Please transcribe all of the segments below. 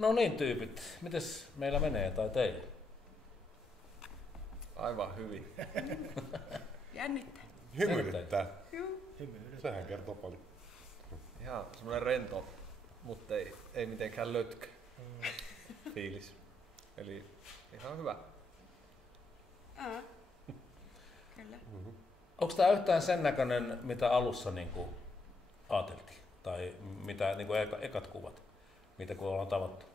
No niin tyypit, mites meillä menee tai teillä? Aivan hyvin. Jännittää. Hymyilyttää. Hymyilyttää. Sehän kertoo paljon. Ihan semmonen rento, mutta ei mitenkään lötkö fiilis. Eli ihan hyvä. Kyllä. Onko tää yhtään sen näköinen, mitä alussa niinku ajateltiin? Tai mitä niinku ekat kuvat, mitä kun ollaan tavattu?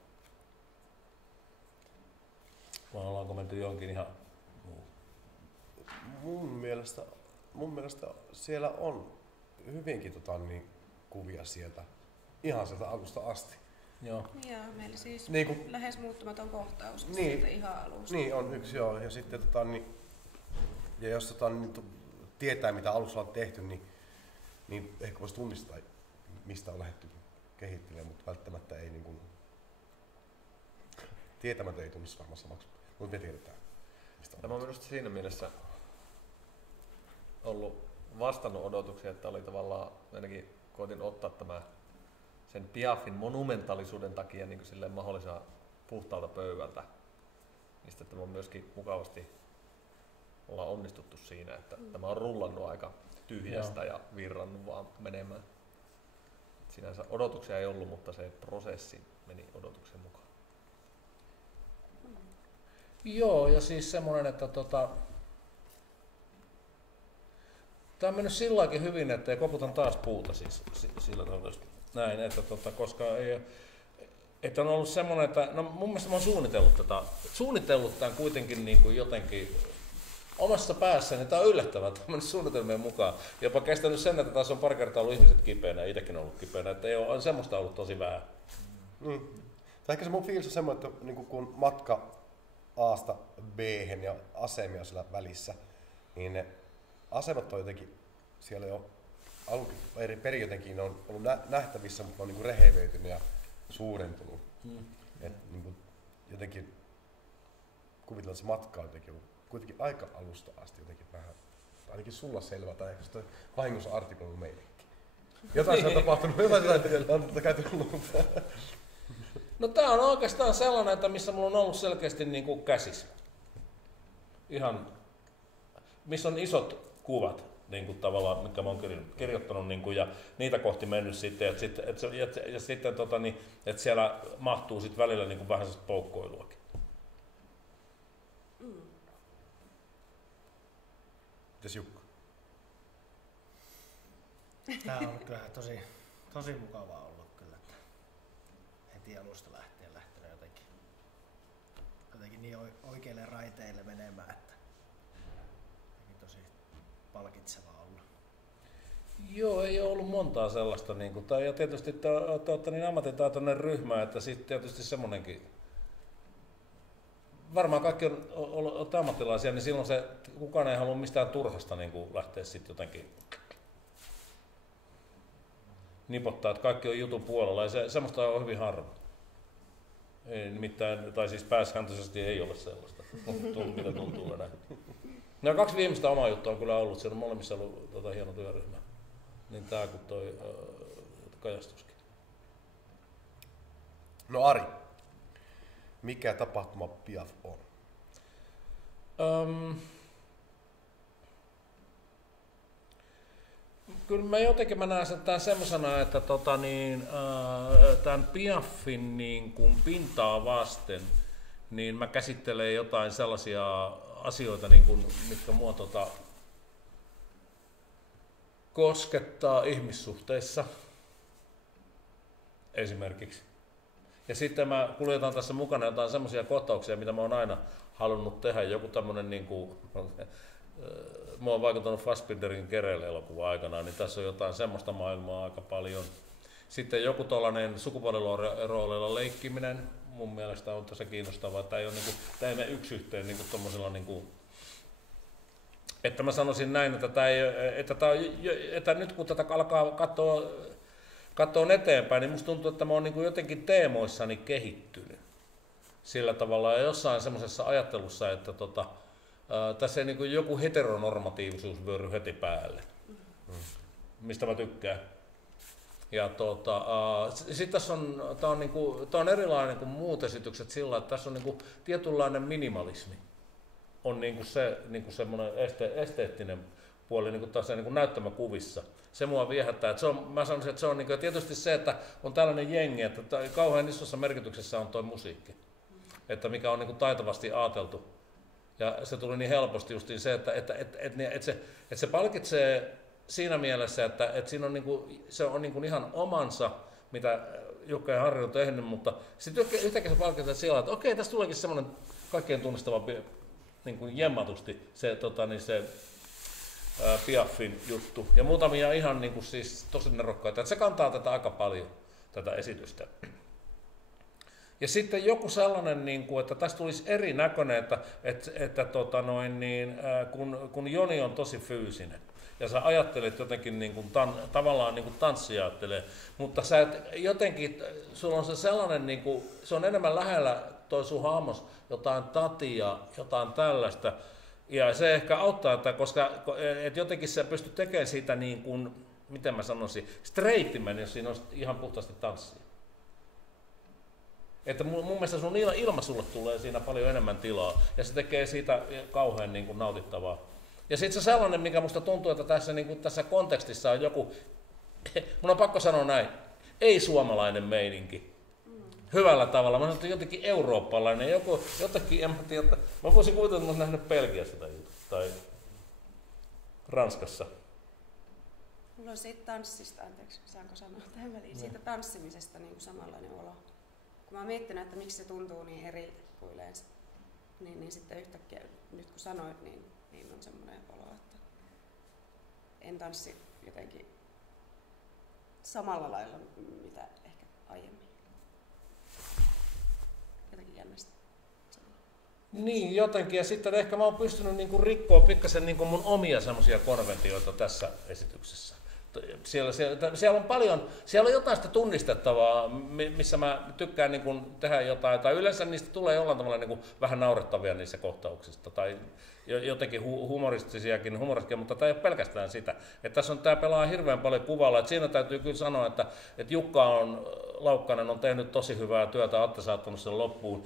Vai ollaanko menty jonkin ihan muu? Mun mielestä siellä on hyvinkin kuvia sieltä, ihan sieltä alusta asti. Joo. Joo, meillä siis Niin lähes muuttumaton kohtaus Niin. sieltä ihan alusta. Niin on yksi joo, ja sitten ja jos tietää mitä alussa on tehty, niin ehkä voisi tunnistaa mistä on lähdetty kehittelemään, mutta välttämättä ei tietämättä ei tunnu varmaan samaksi, mutta me tiedetään mistä Tämä on minusta siinä mielessä ollut vastannut odotuksia, että oli tavallaan, ainakin koitin ottaa sen Piafin monumentaalisuuden takia niin silleen mahdollisen puhtaalta pöydältä. Niin sitten tämä on myöskin mukavasti ollaan onnistuttu siinä, että tämä on rullannut aika tyhjästä ja virrannut vaan menemään. Sinänsä odotuksia ei ollut, mutta se prosessi meni odotuksen mukaan. Joo, ja siis semmoinen, että tää on mennyt silläkin hyvin, että ei koputan taas puuta siis sillä tavalla. Näin, että koska ei, että on ollut semmoinen, että no mun mielestä mä oon suunnitellut tämän kuitenkin niin kuin jotenkin omassa päässäni. Tää on yllättävää, että on mennyt suunnitelmien mukaan. Jopa kestänyt sen, että taas on pari kertaa ollut ihmiset kipeänä ja itsekin ollut kipeänä, että ei ole semmoista ollut tosi vähän. Tai ehkä se mun fiilis on semmoinen, että kun matka A:sta B:hen ja asemia siellä välissä, niin ne asemat on jotenkin siellä jo eri perin jotenkin ne on ollut nähtävissä, mutta ne on rehevöitynyt ja suurentunut. Et jotenkin kuvitellaan, että se matka on jotenkin ollut kuitenkin aika alusta asti jotenkin vähän, ainakin sulla selvä, tai ehkä sitä vahingossa artikuloinut meillekin. Jotain se on tapahtunut, jotain on käyty luulta. No tää on oikeastaan sellainen, että missä mulla on ollut selkeästi niin kuin käsissä. Ihan, missä on isot kuvat, niin kuin tavallaan, mitkä mä oon kirjoittanut niin kuin, ja niitä kohti mennyt sitten, että siellä mahtuu sit välillä niin kuin vähän sellaista poukkoiluakin. Mites Jukka? Tää on kyllä tosi mukavaa ollut kyllä, että heti alusta lähtien lähtenyt jotenkin niin oikeille raiteille menemään, että tosi palkitsevaa ollut. Joo, ei ole ollut montaa sellaista. Niin kuin, ja tietysti te olette niin ammattitaitoinen ryhmä, että sitten tietysti semmonenkin. Varmaan kaikki on ammattilaisia, niin silloin se, kukaan ei halua mistään turhasta niin kuin lähteä sitten jotenkin nipottaa, että kaikki on jutun puolella ja semmoista on hyvin harva. Ei, nimittäin, tai siis pääsääntöisesti ei ole sellaista, mitä tuntuu enää. Nämä kaksi viimeistä omaa juttua on kyllä ollut, siellä on molemmissa ollut hieno työryhmä. Niin tää kuin toi kajastuskin. No Ari, mikä tapahtuma Piaf on? Kyllä mä näen sen tämän semmosena, että tämän Piafin niin kuin pintaa vasten, niin mä käsittelen jotain sellaisia asioita, niin kuin, mitkä mua koskettaa ihmissuhteissa esimerkiksi. Ja sitten mä kuljetan tässä mukana jotain semmoisia kohtauksia, mitä mä oon aina halunnut tehdä. Joku tämmönen niinku, mä oon vaikuttanut Fassbinderin Kerele-elokuva aikanaan, niin tässä on jotain semmoista maailmaa aika paljon. Sitten joku tollanen sukupuolirooleilla leikkiminen, mun mielestä on tosi kiinnostavaa. Tää ei ole niinku, tää ei mene yksi yhteen niinku tommosella niinku, että mä sanoisin näin, että nyt kun tätä alkaa katsoa eteenpäin, niin musta tuntuu, että mä oon niin kuin jotenkin teemoissani kehittynyt sillä tavalla ja jossain semmoisessa ajattelussa, että tässä ei niin kuin joku heteronormatiivisuus vyöry heti päälle, mistä mä tykkään. Ja sitten tässä on, tää on erilainen kuin muut esitykset sillä, että tässä on niinku tietynlainen minimalismi. On niinku se niinku semmoinen esteettinen puoli niinku taas niinku näyttämäkuvissa. Se mua viehättää. Että se on, mä sanoisin, että se on niinku, tietysti se, että on tällainen jengi, että kauhean isossa merkityksessä on tuo musiikki. Että mikä on niinku taitavasti ajateltu. Ja se tuli niin helposti justiin se, että se palkitsee siinä mielessä, että siinä on niinku, se on niinku ihan omansa, mitä Jukka ja Harri on tehnyt, mutta sitten yhtäkkiä se palkitsee sillä, että okei, tässä tuleekin semmoinen kaikkien tunnistava niinku jemmatusti se Piafin juttu ja muutamia ihan niinku siis tosi nerokkaita, että se kantaa tätä aika paljon, tätä esitystä. Ja sitten joku sellainen, niin että tästä tulisi erinäköinen, että kun Joni on tosi fyysinen ja sä ajattelet jotenkin niin kuin tavallaan niin kuin tanssia ajattelee, mutta sä et, jotenkin, sulla on se sellainen, niin kuin, se on enemmän lähellä toi sun hahmos jotain tatia, jotain tällaista, ja se ehkä auttaa, että koska et jotenkin sä pystyt tekemään siitä niin kuin, miten mä sanoisin, streittimen, jos siinä on ihan puhtaasti tanssia. Että mun mielestä sun ilmaisulle tulee siinä paljon enemmän tilaa ja se tekee siitä kauhean niin kuin nautittavaa. Ja sitten se sellainen, mikä musta tuntuu, että tässä, niin kuin tässä kontekstissa on joku, mun on pakko sanoa näin, ei suomalainen meininki. Hyvällä tavalla. Mä sanon, että jotenkin eurooppalainen, jotakin, en mä tiedä, mä voisin kuvitella, että mä olisin nähnyt Belgiassa tai Ranskassa. Mulla on siitä tanssista, anteeksi, saanko sanoa tähän väliin, siitä tanssimisesta niin kuin samanlainen olo. Kun mä oon miettinyt, että miksi se tuntuu niin eri kuin yleensä, niin sitten yhtäkkiä, nyt kun sanoit, niin on semmoinen olo, että en tanssi jotenkin samalla lailla, mitä ehkä aiemmin. Jotenkin jännästi. Niin, jotenkin. Ja sitten ehkä mä oon pystynyt niinku rikkoa pikkasen niinku mun omia semmoisia konventioita tässä esityksessä. Siellä on paljon, siellä on jotain sitä tunnistettavaa, missä mä tykkään niin kuin tehdä jotain, tai yleensä niistä tulee jollain tavalla niin kuin vähän naurettavia niissä kohtauksista, tai jotenkin humoristisiakin, mutta tämä ei ole pelkästään sitä. Että tämä pelaa hirveän paljon kuvalla, että siinä täytyy kyllä sanoa, että Jukka Laukkanen on tehnyt tosi hyvää työtä, Atte saattanut sen loppuun.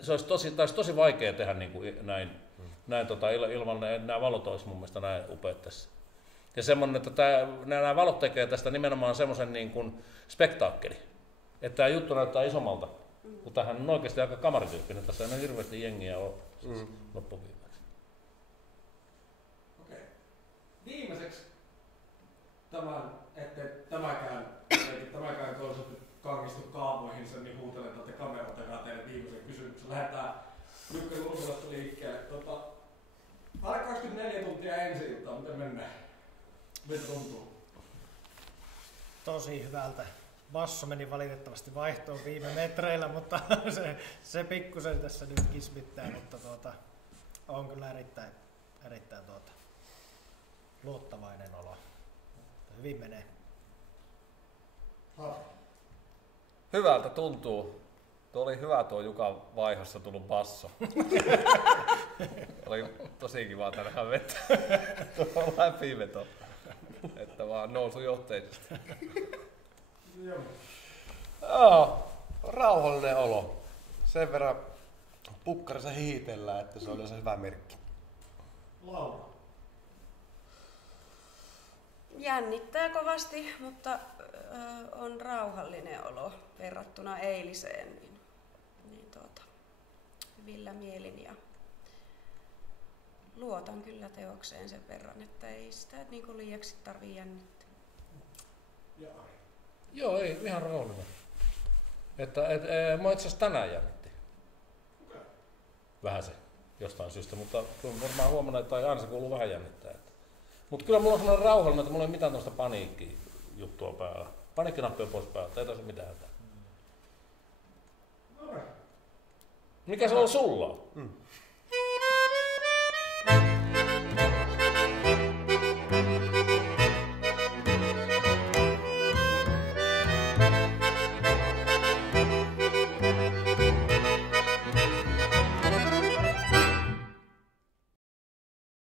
Se olisi tosi vaikea tehdä niin kuin näin ilman nämä valot olisi mun mielestä näin upeat tässä. Ja semmoinen, että nämä valot tekee tästä nimenomaan semmoisen niin kuin spektaakkeli. Että tämä juttu näyttää isommalta, kun tämähän on oikeasti aika kamarityyppinen. Tässä ei ole hirveästi jengiä ole loppuviimeksi. Okei. Viimeiseksi tämäkään konsepti kangistu kaavoihin, sen niin huutelen täältä kameran takaa teille viimeisen kysymyksen. Lähdetään Jukka Nurmelasta liikkeelle. Alle 24 tuntia ensi iltaan, miten mennään? Miltä tuntuu? Tosi hyvältä. Basso meni valitettavasti vaihtoon viime metreillä, mutta se pikkusen tässä nyt kismittää, mutta on kyllä erittäin luottavainen olo. Hyvin menee. Hyvältä tuntuu. Tuo oli hyvä tuo Jukan vaihossa tullut basso. Oli tosi kiva tänään vettä. Tuo on läpiveto. Että vaan nousujohteisesti. Joo, rauhallinen olo. Sen verran pukkarissa hihitellään, että se on yleensä hyvä merkki. Laura. Jännittää kovasti, mutta on rauhallinen olo verrattuna eiliseen. Hyvillä mielin ja luotan kyllä teokseen sen verran, että ei sitä niin kuin liiaksi tarvitse jännittää. Joo, ei, ihan rauhallinen. Mä itse asiassa tänään jännitti. Okay. Vähän se jostain syystä, mutta varmaan huomannut, että aina se kuuluu vähän jännittää. Mutta kyllä mulla on sellainen rauhallinen, että mulla ei ole mitään tällaista paniikki-juttua päällä. Paniikkinappi on pois päältä, ei tässä mitään hätää. Mikä se on sulla?